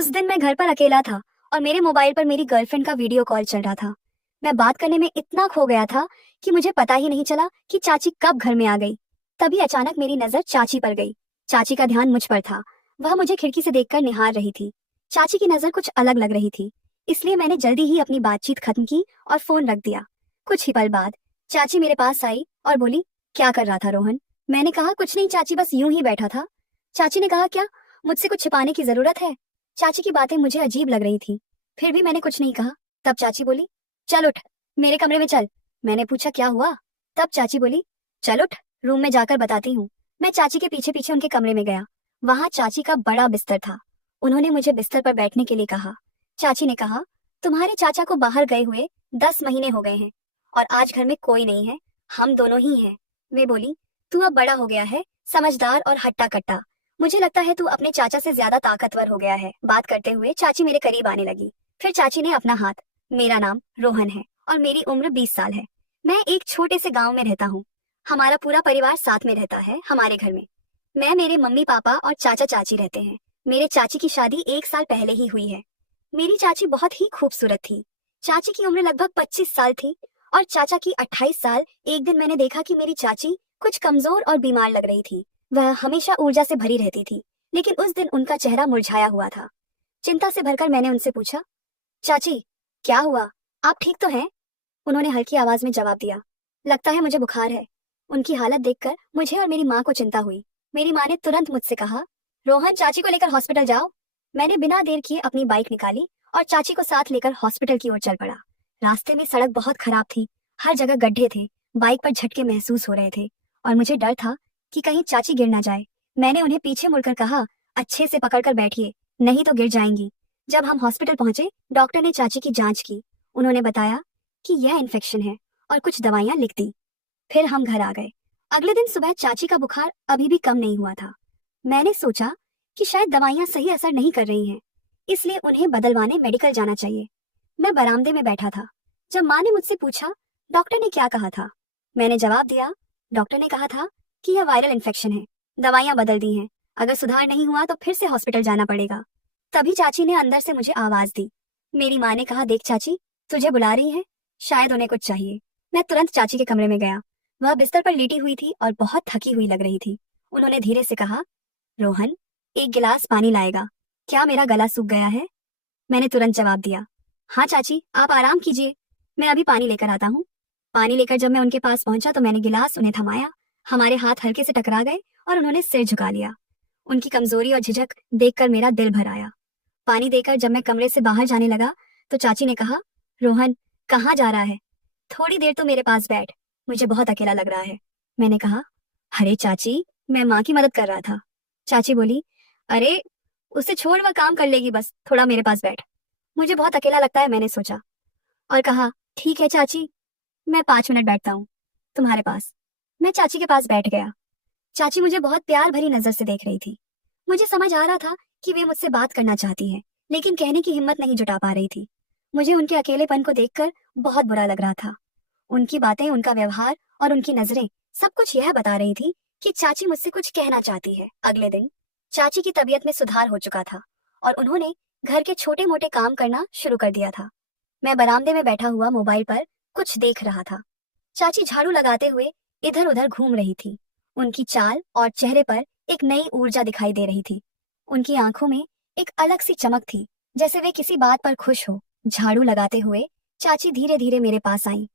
उस दिन मैं घर पर अकेला था और मेरे मोबाइल पर मेरी गर्लफ्रेंड का वीडियो कॉल चल रहा था। मैं बात करने में इतना खो गया था कि मुझे पता ही नहीं चला कि चाची कब घर में आ गई। तभी अचानक मेरी नजर चाची पर गई। चाची का ध्यान मुझ पर था। वह मुझे खिड़की से देखकर निहार रही थी। चाची की नजर कुछ अलग लग रही थी, इसलिए मैंने जल्दी ही अपनी बातचीत खत्म की और फोन रख दिया। कुछ ही पल बाद चाची मेरे पास आई और बोली, क्या कर रहा था रोहन? मैंने कहा, कुछ नहीं चाची, बस यूं ही बैठा था। चाची ने कहा, क्या मुझसे कुछ छिपाने की जरूरत है? चाची की बातें मुझे अजीब लग रही थी, फिर भी मैंने कुछ नहीं कहा। तब चाची बोली, चल उठ, मेरे कमरे में चल। मैंने पूछा, क्या हुआ? तब चाची बोली, चल उठ, रूम में जाकर बताती हूँ। मैं चाची के पीछे पीछे उनके कमरे में गया। वहां चाची का बड़ा बिस्तर था। उन्होंने मुझे बिस्तर पर बैठने के लिए कहा। चाची ने कहा, तुम्हारे चाचा को बाहर गए हुए 10 महीने हो गए हैं और आज घर में कोई नहीं है, हम दोनों ही हैं। वे बोली, तू अब बड़ा हो गया है, समझदार और हट्टा कट्टा। मुझे लगता है तू अपने चाचा से ज्यादा ताकतवर हो गया है। बात करते हुए चाची मेरे करीब आने लगी। फिर चाची ने अपना हाथ, मेरा नाम रोहन है और मेरी उम्र 20 साल है। मैं एक छोटे से गांव में रहता हूँ। हमारा पूरा परिवार साथ में रहता है हमारे घर में। मैं, मेरे मम्मी पापा और चाचा चाची रहते हैं। मेरे चाची की शादी 1 साल पहले ही हुई है। मेरी चाची बहुत ही खूबसूरत थी। चाची की उम्र लगभग 25 साल थी और चाचा की 28 साल। एक दिन मैंने देखा कि मेरी चाची कुछ कमजोर और बीमार लग रही थी। वह हमेशा ऊर्जा से भरी रहती थी, लेकिन उस दिन उनका चेहरा मुरझाया हुआ था। चिंता से भरकर मैंने उनसे पूछा, चाची क्या हुआ, आप ठीक तो हैं? उन्होंने हल्की आवाज में जवाब दिया, लगता है मुझे बुखार है। उनकी हालत देखकर मुझे और मेरी माँ को चिंता हुई। मेरी माँ ने तुरंत मुझसे कहा, रोहन, चाची को लेकर हॉस्पिटल जाओ। मैंने बिना देर किए अपनी बाइक निकाली और चाची को साथ लेकर हॉस्पिटल की ओर चल पड़ा। रास्ते में सड़क बहुत खराब थी, हर जगह गड्ढे थे, बाइक पर झटके महसूस हो रहे थे और मुझे डर था कि कहीं चाची गिर ना जाए। मैंने उन्हें पीछे मुड़कर कहा, अच्छे से पकड़कर बैठिए, नहीं तो गिर जाएंगी। जब हम हॉस्पिटल पहुंचे, डॉक्टर ने चाची की जांच की। उन्होंने बताया कि यह इन्फेक्शन है और कुछ दवाइयां लिख दी। फिर हम घर आ गए। अगले दिन सुबह चाची का बुखार अभी भी कम नहीं हुआ था। मैंने सोचा कि शायद दवाइयां सही असर नहीं कर रही हैं, इसलिए उन्हें बदलवाने मेडिकल जाना चाहिए। मैं बरामदे में बैठा था जब माँ ने मुझसे पूछा, डॉक्टर ने क्या कहा था? मैंने जवाब दिया, डॉक्टर ने कहा था कि यह वायरल इन्फेक्शन है, दवाइयां बदल दी हैं, अगर सुधार नहीं हुआ तो फिर से हॉस्पिटल जाना पड़ेगा। तभी चाची ने अंदर से मुझे आवाज दी। मेरी माँ ने कहा, देख चाची, तुझे बुला रही है, शायद उन्हें कुछ चाहिए। मैं तुरंत चाची के कमरे में गया। वह बिस्तर पर लेटी हुई थी और बहुत थकी हुई लग रही थी। उन्होंने धीरे से कहा, रोहन, एक गिलास पानी लाएगा, क्या मेरा गला सूख गया है? मैंने तुरंत जवाब दिया, हाँ चाची, आप आराम कीजिए, मैं अभी पानी लेकर आता हूँ। पानी लेकर जब मैं उनके पास पहुंचा तो मैंने गिलास उन्हें थमाया। हमारे हाथ हल्के से टकरा गए और उन्होंने सिर झुका लिया। उनकी कमजोरी और झिझक देखकर मेरा दिल भर आया। पानी देकर जब मैं कमरे से बाहर जाने लगा तो चाची ने कहा, रोहन, कहाँ जा रहा है? थोड़ी देर तो मेरे पास बैठ, मुझे बहुत अकेला लग रहा है। मैंने कहा, अरे चाची, मैं माँ की मदद कर रहा था। चाची बोली, अरे उसे छोड़, वह काम कर लेगी, बस थोड़ा मेरे पास बैठ, मुझे बहुत अकेला लगता है। मैंने सोचा और कहा, ठीक है चाची, मैं 5 मिनट बैठता हूँ तुम्हारे पास। मैं चाची के पास बैठ गया। चाची मुझे बहुत प्यार भरी नजर से देख रही थी। मुझे समझ आ रहा था कि वे मुझसे बात करना चाहती हैं, लेकिन कहने की हिम्मत नहीं जुटा पा रही थी। मुझे उनके अकेलेपन को देखकर बहुत बुरा लग रहा था। उनकी बातें, उनका व्यवहार और उनकी नजरें सब कुछ यह बता रही थी कि चाची मुझसे कुछ कहना चाहती है। अगले दिन चाची की तबीयत में सुधार हो चुका था और उन्होंने घर के छोटे मोटे काम करना शुरू कर दिया था। मैं बरामदे में बैठा हुआ मोबाइल पर कुछ देख रहा था। चाची झाड़ू लगाते हुए इधर उधर घूम रही थी। उनकी चाल और चेहरे पर एक नई ऊर्जा दिखाई दे रही थी। उनकी आंखों में एक अलग सी चमक थी, जैसे वे किसी बात पर खुश हो। झाड़ू लगाते हुए चाची धीरे धीरे मेरे पास आई।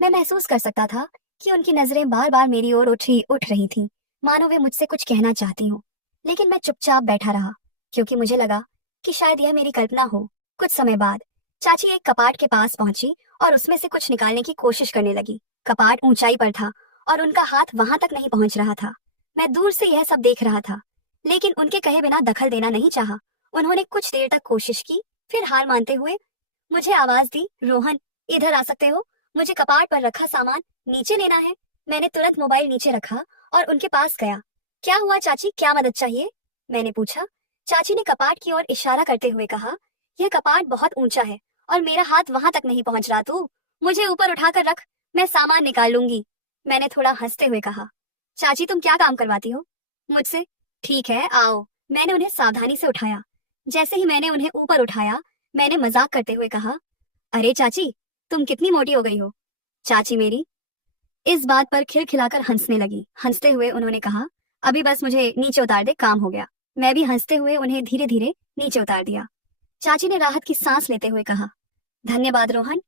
मैं महसूस कर सकता था कि उनकी नजरें बार बार मेरी ओर उठ रही थीं, मानो वे मुझसे कुछ कहना चाहती हों। लेकिन मैं चुपचाप बैठा रहा, क्योंकि मुझे लगा कि शायद यह मेरी कल्पना हो। कुछ समय बाद चाची एक कपाट के पास पहुंची और उसमें से कुछ निकालने की कोशिश करने लगी। कपाट ऊंचाई पर था और उनका हाथ वहां तक नहीं पहुंच रहा था। मैं दूर से यह सब देख रहा था, लेकिन उनके कहे बिना दखल देना नहीं चाहा। उन्होंने कुछ देर तक कोशिश की, फिर हार मानते हुए मुझे आवाज दी, रोहन, इधर आ सकते हो? मुझे कपाट पर रखा सामान नीचे लेना है। मैंने तुरंत मोबाइल नीचे रखा और उनके पास गया। क्या हुआ चाची, क्या मदद चाहिए? मैंने पूछा। चाची ने कपाट की ओर इशारा करते हुए कहा, यह कपाट बहुत ऊंचा है और मेरा हाथ वहां तक नहीं पहुंच रहा। तू मुझे ऊपर उठाकर रख, मैं सामान निकाल लूंगी। मैंने थोड़ा हंसते हुए कहा, चाची तुम क्या काम करवाती हो मुझसे? ठीक है, आओ। मैंने उन्हें सावधानी से उठाया। जैसे ही मैंने उन्हें ऊपर उठाया, मैंने मजाक करते हुए कहा, अरे चाची, तुम कितनी मोटी हो गई हो। चाची मेरी इस बात पर खिलखिलाकर हंसने लगी। हंसते हुए उन्होंने कहा, अभी बस मुझे नीचे उतार दे, काम हो गया। मैं भी हंसते हुए उन्हें धीरे धीरे नीचे उतार दिया। चाची ने राहत की सांस लेते हुए कहा, धन्यवाद रोहन,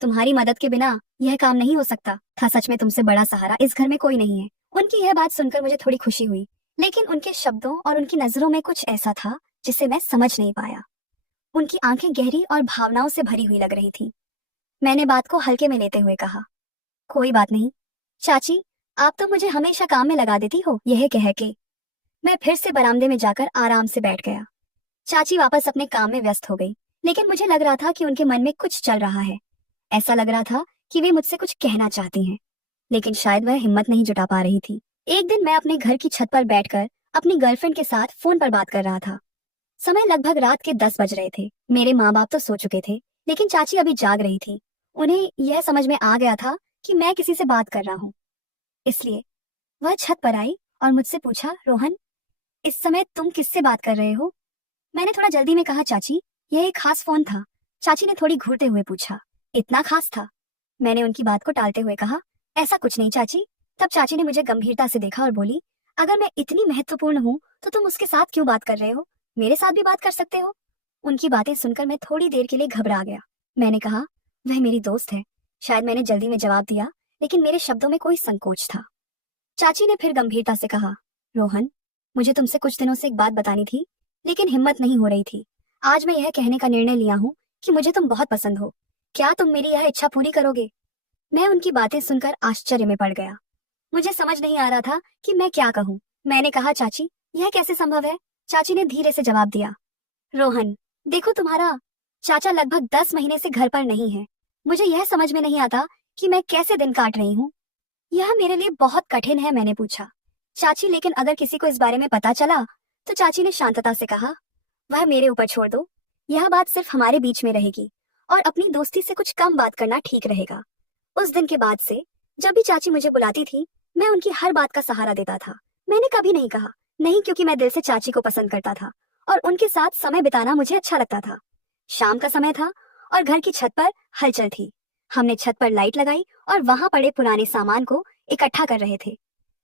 तुम्हारी मदद के बिना यह काम नहीं हो सकता था। सच में तुमसे बड़ा सहारा इस घर में कोई नहीं है। उनकी यह बात सुनकर मुझे थोड़ी खुशी हुई, लेकिन उनके शब्दों और उनकी नजरों में कुछ ऐसा था जिसे मैं समझ नहीं पाया। उनकी आंखें गहरी और भावनाओं से भरी हुई लग रही थी। मैंने बात को हल्के में लेते हुए कहा, कोई बात नहीं चाची, आप तो मुझे हमेशा काम में लगा देती हो। यह कह के मैं फिर से बरामदे में जाकर आराम से बैठ गया। चाची वापस अपने काम में व्यस्त हो गई, लेकिन मुझे लग रहा था कि उनके मन में कुछ चल रहा है। ऐसा लग रहा था कि वे मुझसे कुछ कहना चाहती हैं, लेकिन शायद वह हिम्मत नहीं जुटा पा रही थी। एक दिन मैं अपने घर की छत पर बैठकर अपनी गर्लफ्रेंड के साथ फोन पर बात कर रहा था। समय लगभग रात के 10 बज रहे थे। मेरे माँ बाप तो सो चुके थे, लेकिन चाची अभी जाग रही थी। उन्हें यह समझ में आ गया था कि मैं किसी से बात कर रहा हूँ, इसलिए वह छत पर आई और मुझसे पूछा, रोहन, इस समय तुम किससे बात कर रहे हो? मैंने थोड़ा जल्दी में कहा, चाची, यह एक खास फोन था। चाची ने थोड़ी घूरते हुए पूछा, इतना खास था? मैंने उनकी बात को टालते हुए कहा, ऐसा कुछ नहीं चाची। तब चाची ने मुझे गंभीरता से देखा और बोली, अगर मैं इतनी महत्वपूर्ण हूँ तो तुम उसके साथ क्यों बात कर रहे हो? मेरे साथ भी बात कर सकते हो। उनकी बातें सुनकर मैं थोड़ी देर के लिए घबरा गया। मैंने कहा, वह मेरी दोस्त है। शायद मैंने जल्दी में जवाब दिया, लेकिन मेरे शब्दों में कोई संकोच था। चाची ने फिर गंभीरता से कहा, रोहन, मुझे तुमसे कुछ दिनों से एक बात बतानी थी, लेकिन हिम्मत नहीं हो रही थी। आज मैं यह कहने का निर्णय लिया हूँ कि मुझे तुम बहुत पसंद हो। क्या तुम मेरी यह इच्छा पूरी करोगे? मैं उनकी बातें सुनकर आश्चर्य में पड़ गया। मुझे समझ नहीं आ रहा था कि मैं क्या कहूँ। मैंने कहा, चाची, यह कैसे संभव है? चाची ने धीरे से जवाब दिया, रोहन, देखो, तुम्हारा चाचा लगभग 10 महीने से घर पर नहीं है। मुझे यह समझ में नहीं आता कि मैं कैसे दिन काट रही हूँ। यह मेरे लिए बहुत कठिन है। मैंने पूछा, चाची, लेकिन अगर किसी को इस बारे में पता चला? तो चाची ने शांतता से कहा, वह मेरे ऊपर छोड़ दो। यह बात सिर्फ हमारे बीच में रहेगी और अपनी दोस्ती से कुछ कम बात करना ठीक रहेगा। उस दिन के बाद से जब भी चाची मुझे बुलाती थी, मैं उनकी हर बात का सहारा देता था। मैंने कभी नहीं कहा नहीं, क्योंकि मैं दिल से चाची को पसंद करता था और उनके साथ समय बिताना मुझे अच्छा लगता था। शाम का समय था और घर की छत पर हलचल थी। हमने छत पर लाइट लगाई और वहां पड़े पुराने सामान को इकट्ठा कर रहे थे।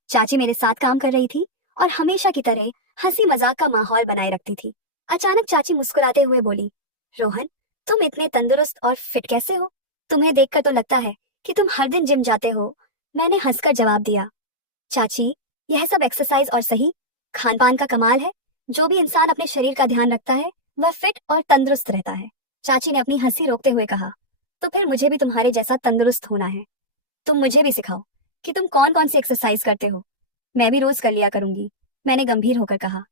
चाची मेरे साथ काम कर रही थी और हमेशा की तरह हंसी मजाक का माहौल बनाए रखती थी। अचानक चाची मुस्कुराते हुए बोली, रोहन, तुम इतने तंदुरुस्त और फिट कैसे हो? तुम्हें देखकर तो लगता है कि तुम हर दिन जिम जाते हो। मैंने हंसकर जवाब दिया, चाची, यह सब एक्सरसाइज और सही खान पान का कमाल है। जो भी इंसान अपने शरीर का ध्यान रखता है वह फिट और तंदुरुस्त रहता है। चाची ने अपनी हंसी रोकते हुए कहा, तो फिर मुझे भी तुम्हारे जैसा तंदुरुस्त होना है। तुम मुझे भी सिखाओ कि तुम कौन कौन सी एक्सरसाइज करते हो। मैं भी रोज कर लिया करूंगी। मैंने गंभीर होकर कहा,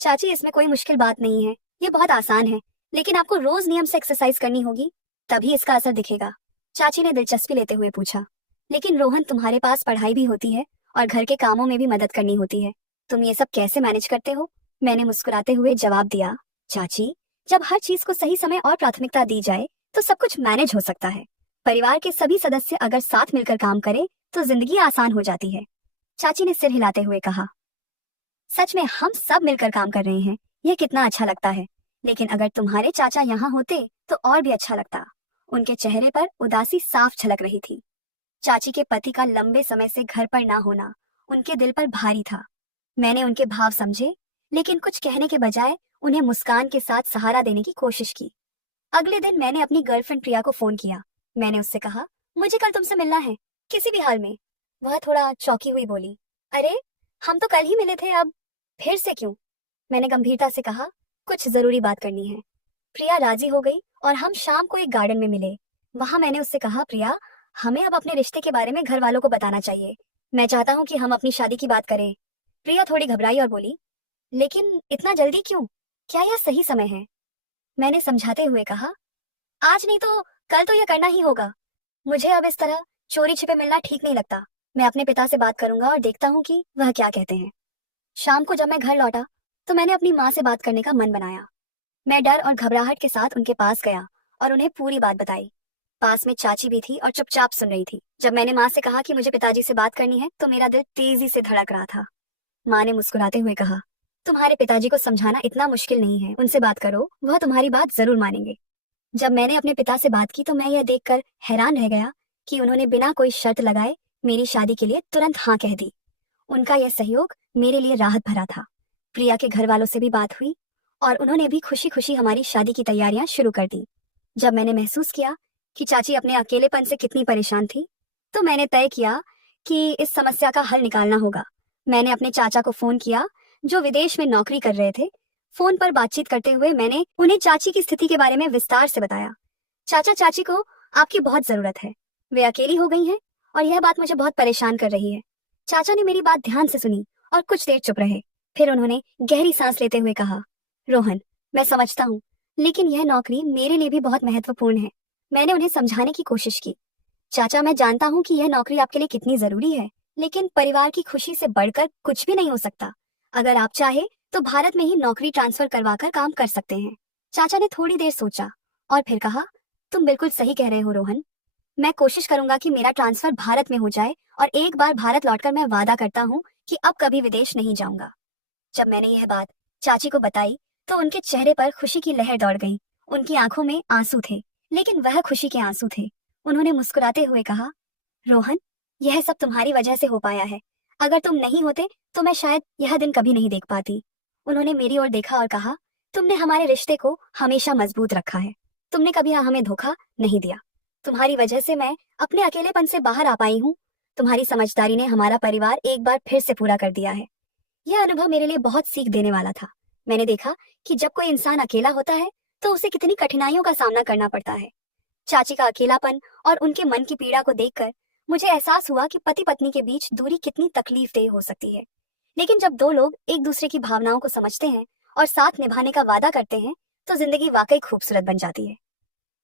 चाची, इसमें कोई मुश्किल बात नहीं है, ये बहुत आसान है। लेकिन आपको रोज नियम से एक्सरसाइज करनी होगी, तभी इसका असर दिखेगा। चाची ने दिलचस्पी लेते हुए पूछा, लेकिन रोहन, तुम्हारे पास पढ़ाई भी होती है और घर के कामों में भी मदद करनी होती है। तुम ये सब कैसे मैनेज करते हो? मैंने मुस्कुराते हुए जवाब दिया, चाची, जब हर चीज को सही समय और प्राथमिकता दी जाए तो सब कुछ मैनेज हो सकता है। परिवार के सभी सदस्य अगर साथ मिलकर काम करें तो जिंदगी आसान हो जाती है। चाची ने सिर हिलाते हुए कहा, सच में हम सब मिलकर काम कर रहे हैं, यह कितना अच्छा लगता है। लेकिन अगर तुम्हारे चाचा यहाँ होते तो और भी अच्छा लगता। उनके चेहरे पर उदासी साफ झलक रही थी। चाची के पति का लंबे समय से घर पर ना होना उनके दिल पर भारी था। मैंने उनके भाव समझे, लेकिन कुछ कहने के बजाय उन्हें मुस्कान के साथ सहारा देने की कोशिश की। अगले दिन मैंने अपनी गर्लफ्रेंड प्रिया को फोन किया। मैंने उससे कहा, मुझे कल तुमसे मिलना है, किसी भी हाल में। वह थोड़ा चौंकी हुई बोली, अरे, हम तो कल ही मिले थे, अब फिर से क्यों? मैंने गंभीरता से कहा, कुछ जरूरी बात करनी है। प्रिया राजी हो गई और हम शाम को एक गार्डन में मिले। वहां मैंने उससे कहा, प्रिया, हमें अब अपने रिश्ते के बारे में घर वालों को बताना चाहिए। मैं चाहता हूँ कि हम अपनी शादी की बात करें। प्रिया थोड़ी घबराई और बोली, लेकिन इतना जल्दी क्यों? क्या यह सही समय है? मैंने समझाते हुए कहा, आज नहीं तो कल तो यह करना ही होगा। मुझे अब इस तरह चोरी छिपे मिलना ठीक नहीं लगता। मैं अपने पिता से बात करूंगा और देखता हूँ कि वह क्या कहते हैं। शाम को जब मैं घर लौटा तो मैंने अपनी माँ से बात करने का मन बनाया। मैं डर और घबराहट के साथ उनके पास गया और उन्हें पूरी बात बताई। पास में चाची भी थी और चुपचाप सुन रही थी। जब मैंने माँ से कहा कि मुझे पिताजी से बात करनी है तो मेरा दिल तेजी से धड़क रहा था। माँ ने मुस्कुराते हुए कहा, तुम्हारे पिताजी को समझाना इतना मुश्किल नहीं है, उनसे बात करो, वह तुम्हारी बात जरूर मानेंगे। जब मैंने अपने पिता से बात की तो मैं यह देखकर हैरान रह गया कि उन्होंने बिना कोई शर्त लगाए मेरी शादी के लिए तुरंत हाँ कह दी। उनका यह सहयोग मेरे लिए राहत भरा था। प्रिया के घर वालों से भी बात हुई और उन्होंने भी खुशी खुशी हमारी शादी की तैयारियां शुरू कर दी। जब मैंने महसूस किया कि चाची अपने अकेलेपन से कितनी परेशान थी, तो मैंने तय किया कि इस समस्या का हल निकालना होगा। मैंने अपने चाचा को फोन किया, जो विदेश में नौकरी कर रहे थे। फोन पर बातचीत करते हुए मैंने उन्हें चाची की स्थिति के बारे में विस्तार से बताया। चाचा, चाची को आपकी बहुत जरूरत है, वे अकेली हो गई हैं और यह बात मुझे बहुत परेशान कर रही है। चाचा ने मेरी बात ध्यान से सुनी और कुछ देर चुप रहे। फिर उन्होंने गहरी सांस लेते हुए कहा, रोहन, मैं समझता हूँ, लेकिन यह नौकरी मेरे लिए भी बहुत महत्वपूर्ण है। मैंने उन्हें समझाने की कोशिश की। चाचा, मैं जानता हूँ कि यह नौकरी आपके लिए कितनी जरूरी है, लेकिन परिवार की खुशी से बढ़कर कुछ भी नहीं हो सकता। अगर आप चाहे तो भारत में ही नौकरी ट्रांसफर करवाकर काम कर सकते हैं। चाचा ने थोड़ी देर सोचा और फिर कहा, तुम बिल्कुल सही कह रहे हो रोहन। मैं कोशिश करूंगा कि मेरा ट्रांसफर भारत में हो जाए और एक बार भारत लौटकर मैं वादा करता हूँ कि अब कभी विदेश नहीं जाऊंगा। जब मैंने यह बात चाची को बताई तो उनके चेहरे पर खुशी की लहर दौड़ गई। उनकी आंखों में आंसू थे, लेकिन वह खुशी के आंसू थे। उन्होंने मुस्कुराते हुए कहा, रोहन, यह सब तुम्हारी वजह से हो पाया है। अगर तुम नहीं होते तो मैं शायद यह दिन कभी नहीं देख पाती। उन्होंने मेरी ओर देखा और कहा, तुमने हमारे रिश्ते को हमेशा मजबूत रखा है। तुमने कभी हमें धोखा नहीं दिया। तुम्हारी वजह से मैं अपने अकेलेपन से बाहर आ पाई हूँ। तुम्हारी समझदारी ने हमारा परिवार एक बार फिर से पूरा कर दिया है। यह अनुभव मेरे लिए बहुत सीख देने वाला था। मैंने देखा कि जब कोई इंसान अकेला होता है तो उसे कितनी कठिनाइयों का सामना करना पड़ता है। चाची का अकेलापन और उनके मन की पीड़ा को देखकर मुझे एहसास हुआ कि पति पत्नी के बीच दूरी कितनी तकलीफदेह हो सकती है। लेकिन जब दो लोग एक दूसरे की भावनाओं को समझते हैं और साथ निभाने का वादा करते हैं तो जिंदगी वाकई खूबसूरत बन जाती है।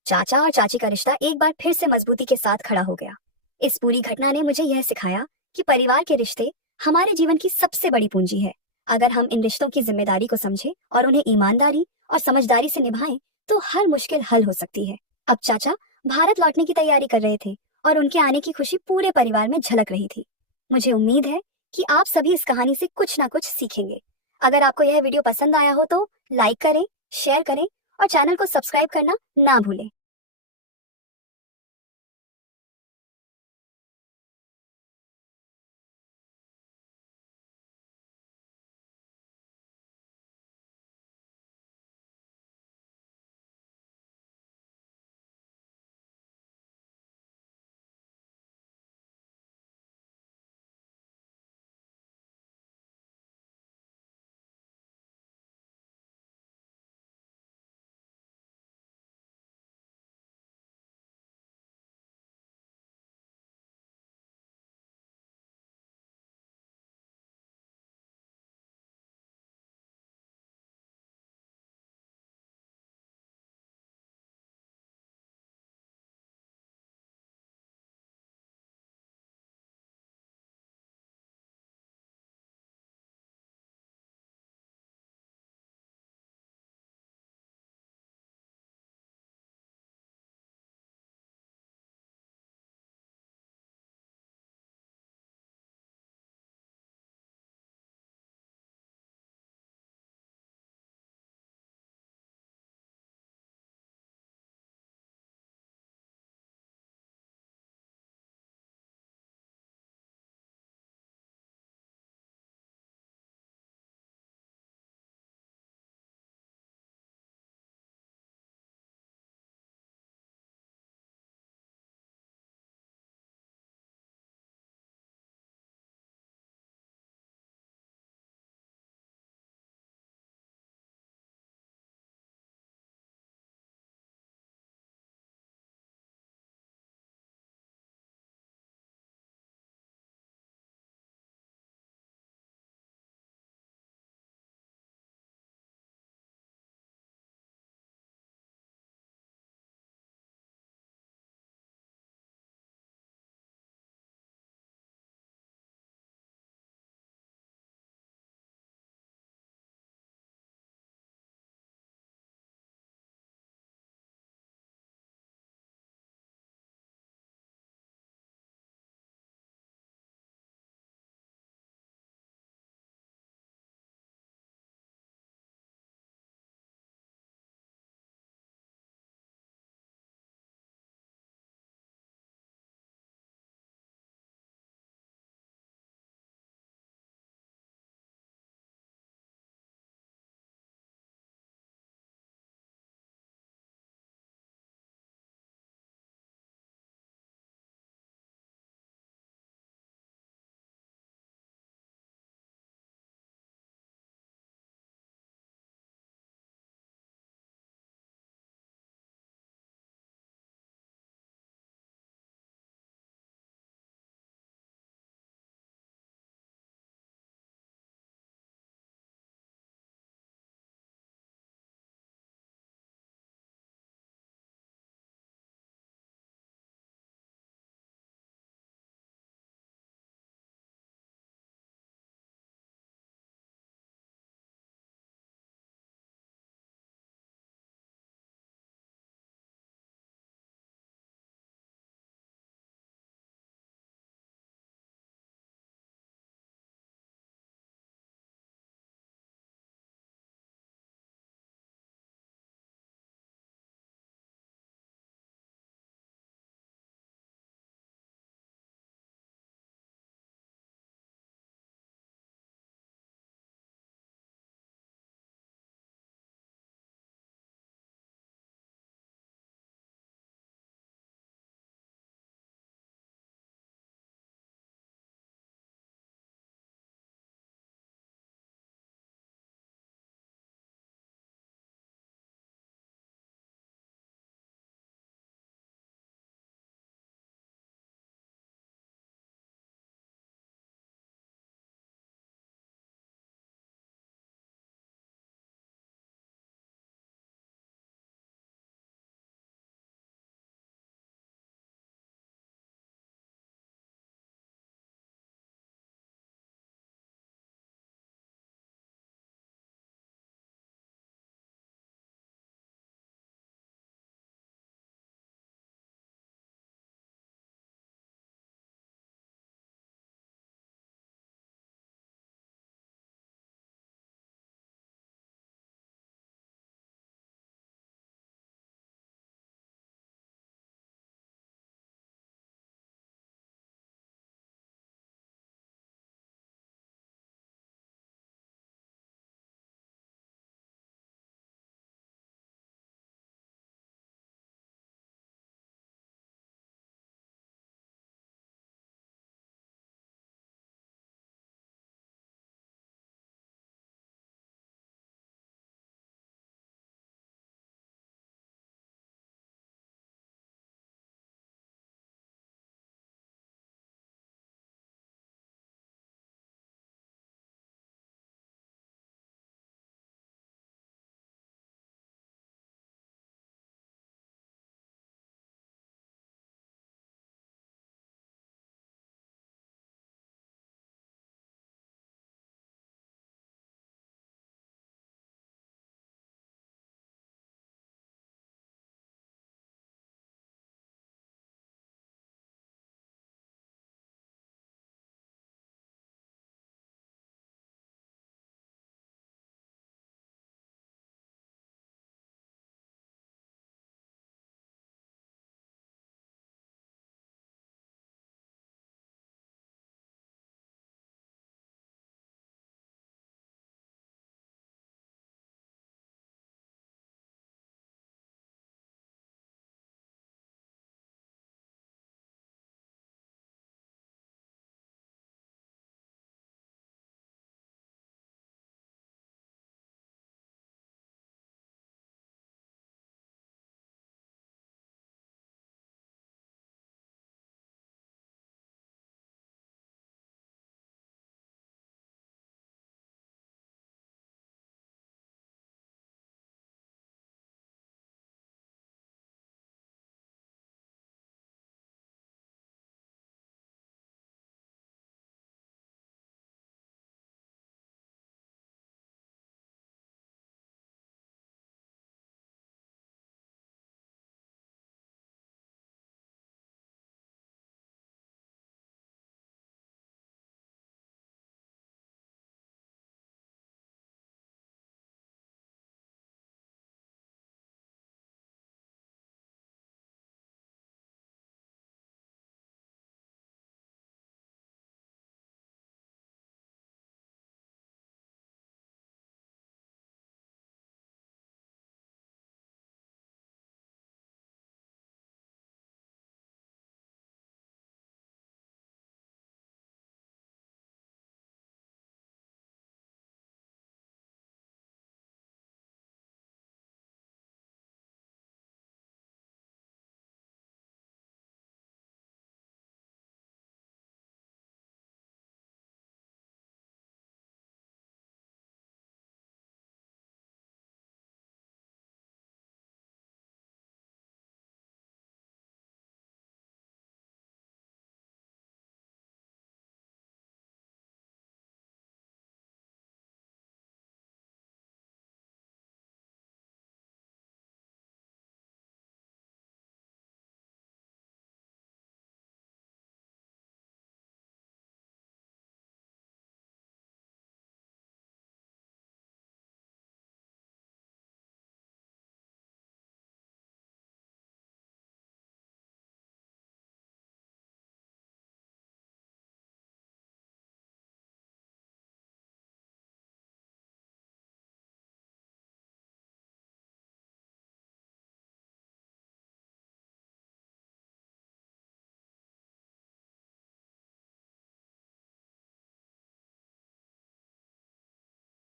चाचा और चाची का रिश्ता एक बार फिर से मजबूती के साथ खड़ा हो गया। इस पूरी घटना ने मुझे यह सिखाया कि परिवार के रिश्ते हमारे जीवन की सबसे बड़ी पूंजी है। अगर हम इन रिश्तों की जिम्मेदारी को समझें और उन्हें ईमानदारी और समझदारी से निभाएं तो हर मुश्किल हल हो सकती है। अब चाचा भारत लौटने की तैयारी कर रहे थे और उनके आने की खुशी पूरे परिवार में झलक रही थी। मुझे उम्मीद है कि आप सभी इस कहानी से कुछ ना कुछ सीखेंगे। अगर आपको यह वीडियो पसंद आया हो तो लाइक करें, शेयर करें और चैनल को सब्सक्राइब करना ना भूलें।